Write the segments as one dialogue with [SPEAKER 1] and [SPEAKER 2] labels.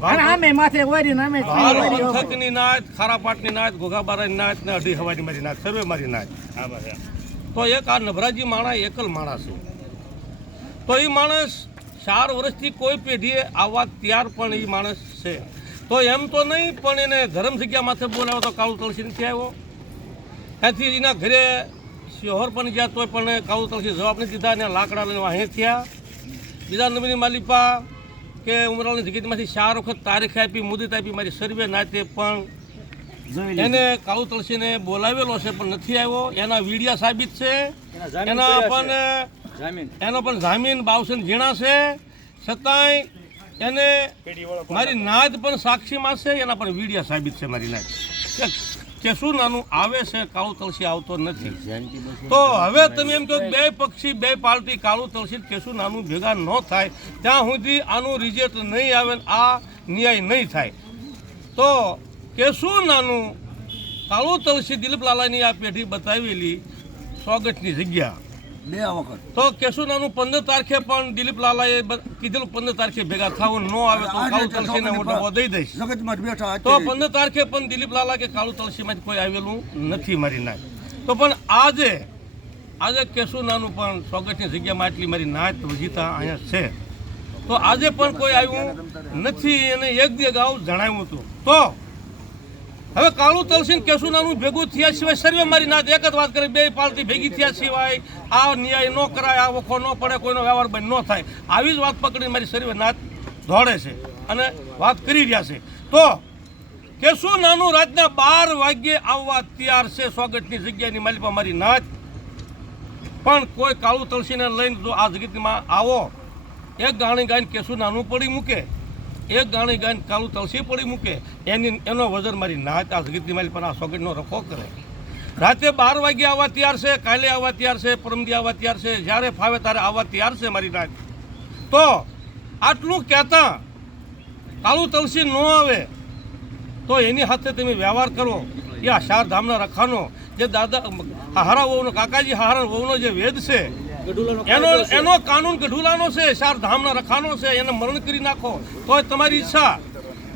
[SPEAKER 1] અને માથે વરી ને આમે
[SPEAKER 2] હાલ
[SPEAKER 1] વરી ઓગળી.
[SPEAKER 2] પંથકની નાચ ખારાપાટની નાચ ઘોઘાબારાની નાચ ને અઢી હવાની મારી નાચ સર્વે મારી નાચ તો એક આ નભરાજી માણા એકલ માણસ છે. તો એ માણસ ચાર વર્ષથી કોઈ પેઢીએ આવવા ત્યાર પણ એ માણસ છે. તો એમ તો નહીં પણ એને ધર્મ જગ્યા માથે બોલાવો તો કાળુ તુલસી નથી આવ્યો? ત્યાંથી એના ઘરે શિહોર પણ ગયા તોય પણ કાળુ તુલસી જવાબ નથી દીધા લાકડા લઈને વાહે થયા. બીજા નંબરની માલિપા કે ઉમરાવની જગ્યામાંથી ચાર વખત તારીખ આપી મુદત આપી મારી સર્વે નાતે પણ એને કાળુ તુલસીને બોલાવેલો છે પણ નથી આવ્યો. એના વીડિયા સાબિત છે. એના પણ એનો પણ જામીન બાવસન ઝીણા છે. છતાંય એને મારી નાદ પણ સાક્ષીમાં છે એના પણ વીડિયા સાબિત છે મારી નાદ કે કેશું નાનું આવે છે કાળું તલસી આવતો નથી. તો હવે તમે એમ કહો કે બે પક્ષી બે પાર્ટી કાળું તલસી કેશું નાનું ભેગા ન થાય ત્યાં સુધી આનું રિઝલ્ટ નહીં આવે આ ન્યાય નહીં થાય. તો કેશું નાનું કાળું તલસી દિલીપ લાલાની આ પેઢી બતાવેલી સ્વાગતની જગ્યા.
[SPEAKER 3] બે વખત.
[SPEAKER 2] તો કેશુનાનું પંદર તારીખે પણ દિલીપ લાલાએ કીધેલું પંદર તારીખે ભેગા થવું ન આવે તો કાળુ તુલસીને ડબ્બો દઈ દઈશ.
[SPEAKER 3] જગતમાં બેઠા
[SPEAKER 2] તો પંદર તારીખે પણ દિલીપ લાલા કે કાળુ તલસીમાં કોઈ આવેલું નથી મારી નાય તો પણ આજે આજે કેશુનાનું પણ સોગટની જગ્યામાં એટલી મારી નાત જીતા અહીંયા છે. તો આજે પણ કોઈ આવ્યું નથી અને એક બે ગાઉ જણાવ્યું હતું. તો હવે કાળુ તલસીન કેશુનાનું ભેગું થયા સિવાય સર્વે મારી નાત એક જ વાત કરે, બે પાર્ટી ભેગી થયા સિવાય આ ન્યાય ન કરાય, આ વખો ન પડે, કોઈનો વ્યવહાર બંધ ન થાય. આવી જ વાત પકડીને મારી સર્વે નાત દોડે છે અને વાત કરી રહ્યા છે. તો કેશુનાનું રાતના બાર વાગ્યે આવવા તૈયાર છે સ્વાગતની જગ્યાની માલિકા મારી નાત. પણ કોઈ કાળુ તલસીને લઈને જો આ જગતમાં આવો, એક ગાણી ગાઈને કેશું નાનું પડી મૂકે. એક ગાણી ગાઈને કાળુ તલસી પડી મૂકે, એની, એનો વજન મારી નાચ આ ગીતની મારી પર આ સોગટનો રખો કરે. રાતે બાર વાગે આવવા તૈયાર છે, કાલે આવવા તૈયાર છે, પરમદી આવવા તૈયાર છે, જ્યારે ફાવે ત્યારે આવવા તૈયાર છે મારી નાચ તો આટલું કહેતા કાળું તલસી ન આવે, તો એની સાથે તમે વ્યવહાર કરો. એ આ ચાર ધામના રખાનો, જે દાદા, હારા વહુનો, કાકાજી હારા વહુનો જે વેદ છે એનો એનો કાનૂન ગઢુલાનો છે ચાર ધામના રખાનો છે એને મરણ કરી નાખો તોય તમારી ઈચ્છા.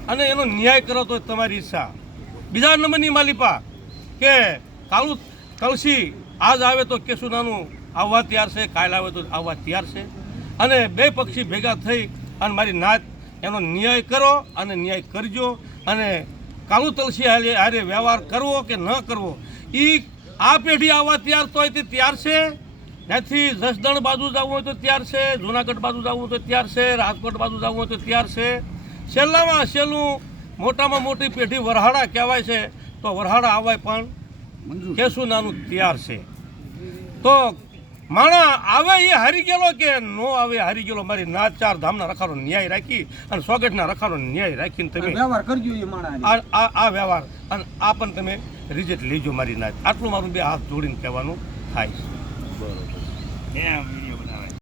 [SPEAKER 2] અને એનો ન્યાય કરો તોય તમારી ઈચ્છા. બીજા નંબરની માલિપા કે કાલુ કલસી આજ આવે તો કેશુનાનું આવવા તૈયાર છે કાલ આવે તો આવવા તૈયાર છે. અને બે પક્ષી ભેગા થઈ અને મારી નાત એનો ન્યાય કરો અને ન્યાય કરજો. અને કાલુ તલસી હારે હારે વ્યવહાર કરવો કે ન કરવો એ આ પેઢી આવવા તૈયાર તે તૈયાર છે? ત્યાંથી જસદણ બાજુ જવું હોય તો ત્યાર છે જુનાગઢ બાજુ જવું હોય તો ત્યાર છે રાજકોટ બાજુ જવું હોય તો ત્યાર છે. છેલ્લામાં છેલ્લું મોટામાં મોટી પેઢી વરહાડા કહેવાય છે તો વરહાડા આવવાય પણ કેશું નાનું તૈયાર છે. તો માણા આવે એ હારી ગયેલો કે નો આવે હારી ગયેલો મારી નાચ ચાર ધામના રખાનો ન્યાય રાખી અને સોગટના રખાનો ન્યાય રાખીને તમે
[SPEAKER 3] વ્યવહાર કરજો
[SPEAKER 2] આ વ્યવહાર અને આ પણ તમે રિઝલ્ટ લેજો મારી નાચ આટલું મારું બે હાથ જોડીને કહેવાનું થાય છે.
[SPEAKER 1] એમ